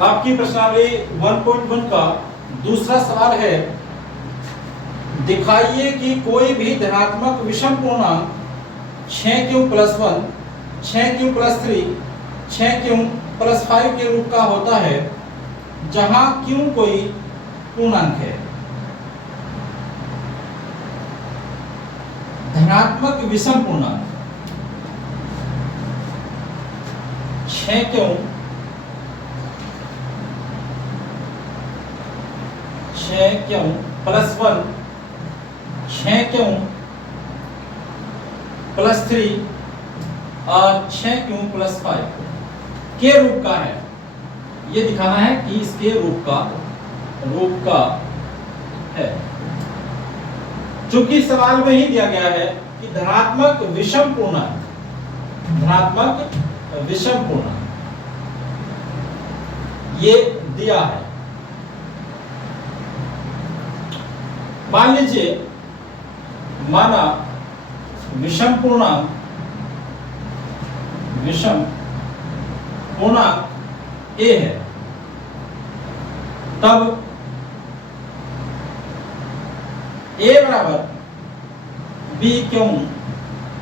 आपकी प्रश्नावली 1.1 का दूसरा सवाल है, दिखाइए कि कोई भी धनात्मक विषम पूर्णांक 6q+1, 6q+3, 6q+5 के रूप का होता है जहां q कोई पूर्णांक है। धनात्मक विषम पूर्णांक 6q+1, 6q+3 और 6q+5 के रूप का है। ये दिखाना है कि इसके रूप का है। चूंकि सवाल में ही दिया गया है कि धनात्मक विषम पूर्णांक, ये दिया है। मान लीजिए, माना विषम पूर्णांक a है, तब a बराबर bq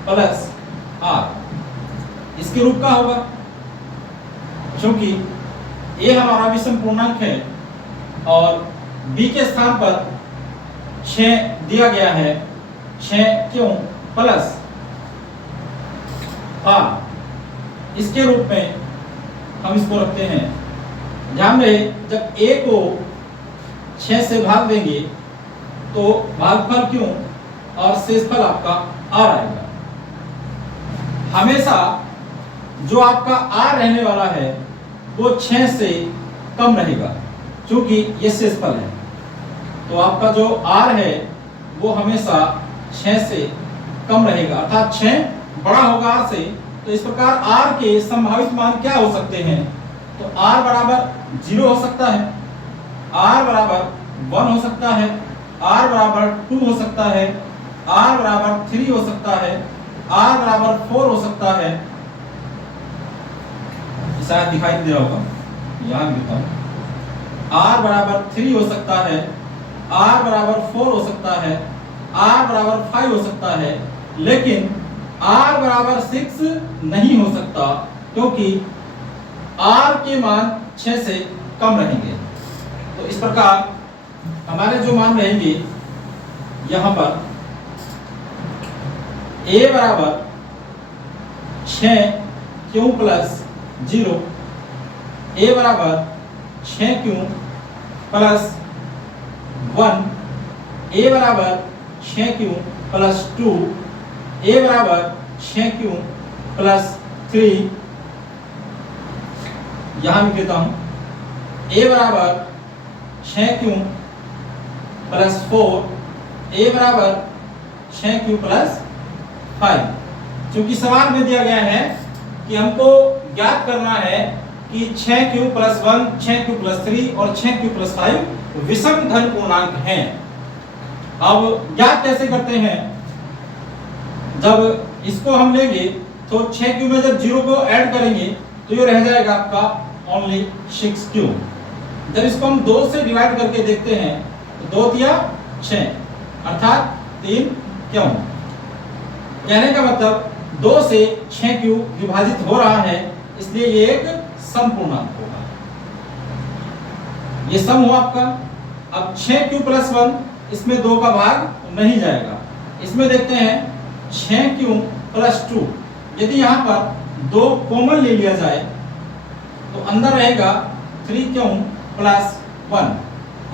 प्लस r इसके रूप का होगा। क्योंकि a हमारा विषम पूर्णांक है और b के स्थान पर 6 दिया गया है, 6q प्लस r, इसके रूप में हम इसको रखते हैं। ध्यान रहे, जब a को 6 से भाग देंगे तो भागफल q और शेषफल आपका r आएगा। हमेशा जो आपका r रहने वाला है वो 6 से कम रहेगा, क्योंकि ये शेषफल है। तो आपका जो r है वो हमेशा 6 से कम रहेगा, अर्थात 6 बड़ा होगा r से। तो इस प्रकार r के संभावित मान क्या हो सकते हैं? तो r बराबर 0 हो सकता है, r बराबर 1 हो सकता है, r बराबर 2 हो सकता है, r बराबर 3 हो सकता है, r बराबर 4 हो सकता है। शायद दिखाई दे रहा होगा, यहाँ लिखता हूं। r बराबर 3 हो सकता है, r बराबर 4 हो सकता है, r बराबर 5 हो सकता है, लेकिन r बराबर 6 नहीं हो सकता, क्योंकि r के मान 6 से कम रहेंगे। तो इस प्रकार हमारे जो मान रहेंगे यहां पर a बराबर 6q प्लस 0, a बराबर 6q प्लस 1, a बराबर 6q प्लस 2, a बराबर 6q प्लस 3, यहां भी कहता हूं a बराबर 6q प्लस 4, a बराबर 6q प्लस 5। क्योंकि सवाल में दिया गया है कि हमको ज्ञात करना है कि 6q प्लस 1, 6q प्लस 3 और 6q प्लस 5 विषम धन पूर्णांक हैं। अब ज्ञात कैसे करते हैं? जब इसको हम लेंगे तो 6q में जब 0 को ऐड करेंगे तो ये रह जाएगा आपका ओनली 6q। जब इसको हम 2 से डिवाइड करके देखते हैं तो 2 तिया 6, अर्थात 3q। कहने का मतलब 2 से 6q विभाजित हो रहा है, इसलिए ये एक सम पूर्णांक होगा। ये सम हुआ आपका। अब 6q प्लस 1, इसमें 2 का भाग नहीं जाएगा। इसमें देखते हैं 6q प्लस 2, यदि यहाँ पर 2 कॉमन ले लिया जाए तो अंदर रहेगा 3q प्लस 1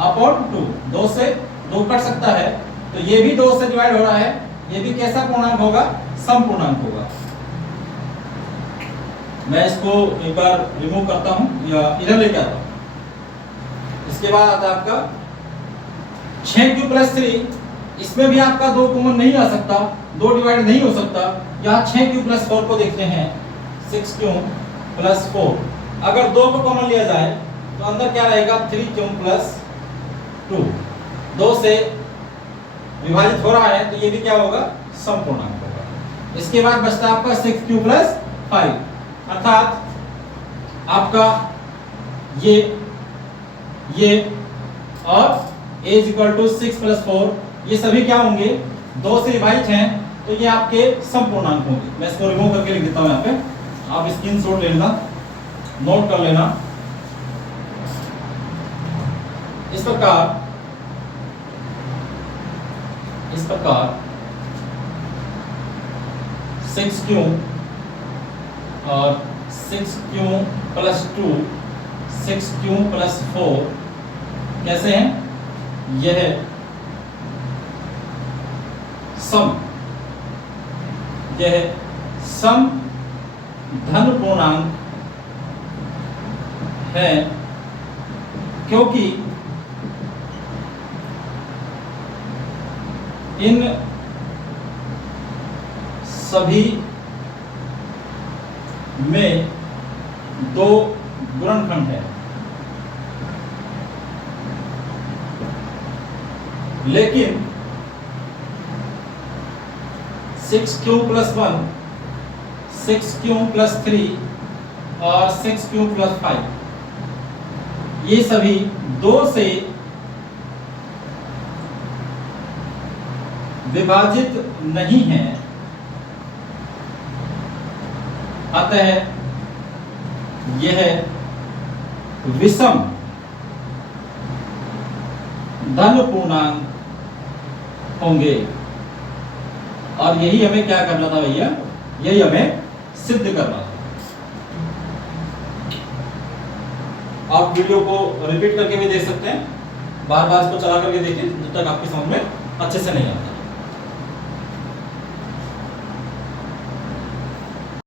अपॉन 2। 2 से 2 कट सकता है, तो ये भी 2 से डिवाइड हो रहा है। ये भी कैसा पूर्णांक होगा? सम पूर्णांक होगा। मैं इसको एक बार रिमूव करता हूं या इधर लेके आता हूं। इसके बाद आता है आपका 6q प्लस 3, इसमें भी आपका 2 कॉमन नहीं आ सकता, 2 डिवाइड नहीं हो सकता। यहाँ 6q प्लस 4 को देखते हैं, 6q प्लस 4। अगर 2 को कॉमन लिया जाए तो अंदर क्या रहेगा? 3q plus 2। 2 से विभाजित हो रहा है, तो ये भी क्या होगा? सम पूर्णांक होगा। इसके बाद बचता है आपका 6q प्लस 5, अर्थात आपका ये और a is equal to 6 plus 4, ये सभी क्या होंगे, 2 से विभाजित हैं, तो ये आपके सम पूर्णांक होंगे। मैं इसको रिमूव करके लिख देता हूं यहाँ पे, आप स्क्रीनशॉट ले लेना, नोट कर लेना। इस प्रकार 6q और 6q प्लस 2, 6q प्लस 4 कैसे हैं, यह सम धन पूर्णांक है, क्योंकि इन सभी में 2 गुणनखंड है, लेकिन 6q प्लस 1, 6q प्लस 3 और 6q प्लस 5 ये सभी 2 से विभाजित नहीं है, अतः यह विषम धन पूर्णांक होंगे। और यही हमें क्या करना था भैया, यही हमें सिद्ध करना था। आप वीडियो को रिपीट करके भी देख सकते हैं, बार बार इसको चला करके देखिए जब तक आपकी समझ में अच्छे से नहीं आता।